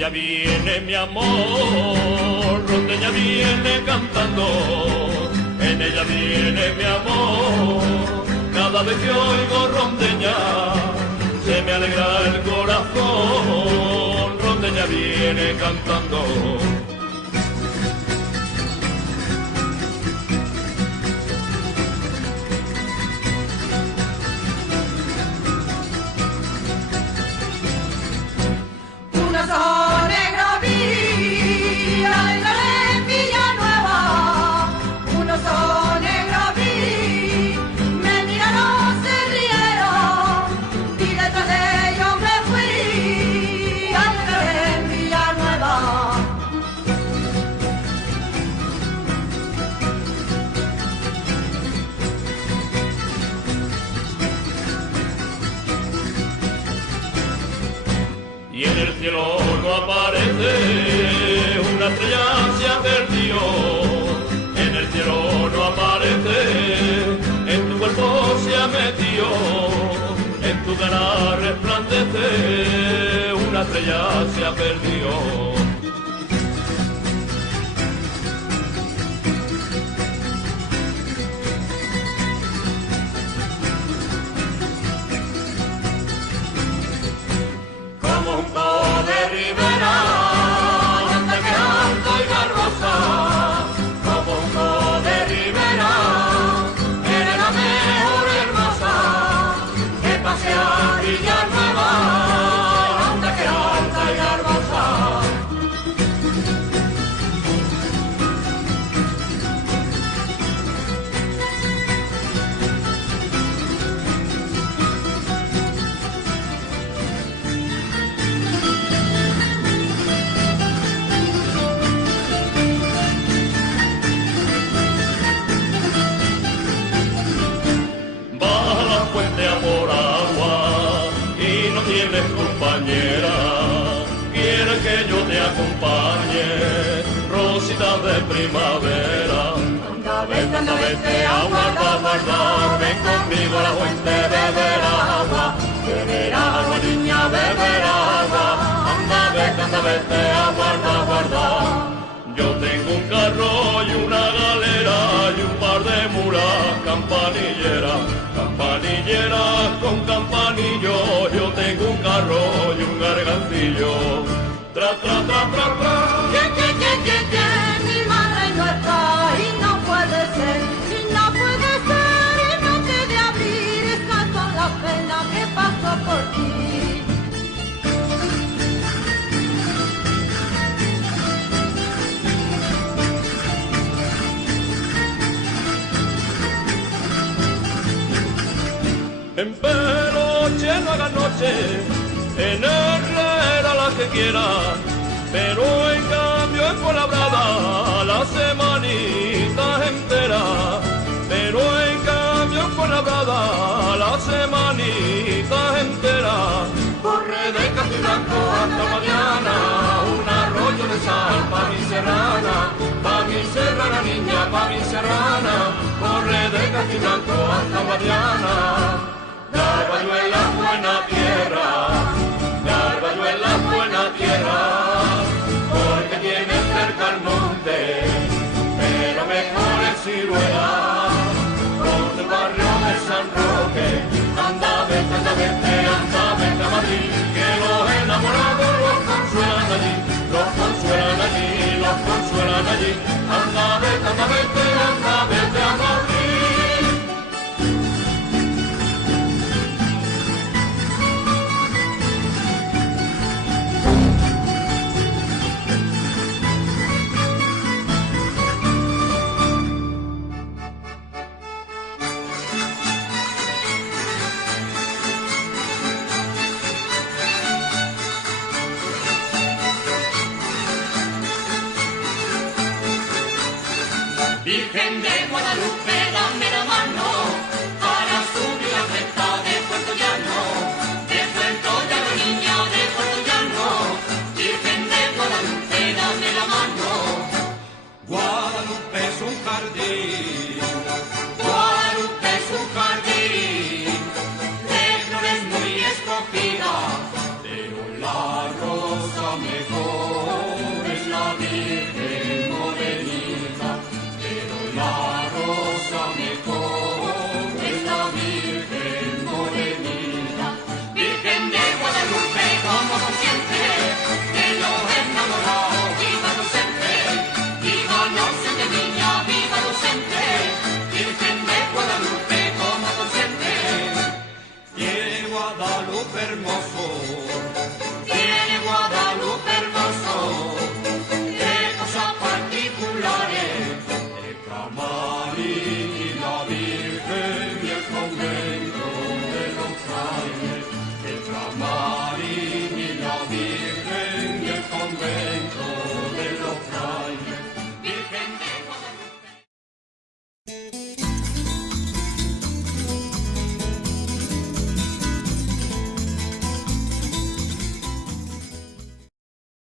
ella viene mi amor, rondeña viene cantando, en ella viene mi amor. Cada vez que oigo rondeña, se me alegra el corazón, rondeña viene cantando. Unos ojos negros vi en Villanueva, unos ojos negros vi, me miraron, se rieron, y detrás de ellos me fui a entrar en Villanueva. Y en el cielo no aparece, una estrella se ha perdido. En el cielo no aparece, en tu cuerpo se ha metido. En tu cara resplandece, una estrella se ha perdido. Como un po de ribera, anda que alta y garbosa. Como un po de ribera, eres la mejor hermosa que pasea Villanueva, anda que alta y garbosa. Por agua y no tienes compañera, quieres que yo te acompañe, rosita de primavera. Anda, vete, aguarda, aguarda, ven conmigo a la fuente, beber agua, niña, beber agua. Anda, vete, aguarda, aguarda. Yo tengo un carro y una galera y un par de mulas campanilleras, campanilleras con campanillo. Yo tengo un carro y un gargancillo. Tra, tra, tra, tra, tra. Mi madre no está y no puede ser, y no puede ser, y noche de abril, está con la pena que pasó por ti. En Peloche no hagas noche, en Herrera la que quiera, pero en cambio en Fuenlabrada la semanita entera. Pero en cambio en Fuenlabrada la semanita entera. Corre de Castiblanco hasta mañana, un arroyo de sal pa' mi serrana, niña, pa' mi serrana. Corre de Castiblanco hasta Guadiana. Garballo en la buena tierra, Garballo en la buena tierra, porque tiene cerca el monte, pero mejor es Ciruela, con el barrio de San Roque. Anda, vete a Madrid, que los enamorados los consuelan allí, los consuelan allí, los consuelan allí. Anda, vete a Madrid. Virgen de Guadalupe, dame la mano para subir la recta de Puerto Llano, niña, de Puerto Llano. Virgen de Guadalupe, dame la mano. Guadalupe es un jardín, Guadalupe es un jardín de flores muy escogidas, pero la rosa mejor. lejos.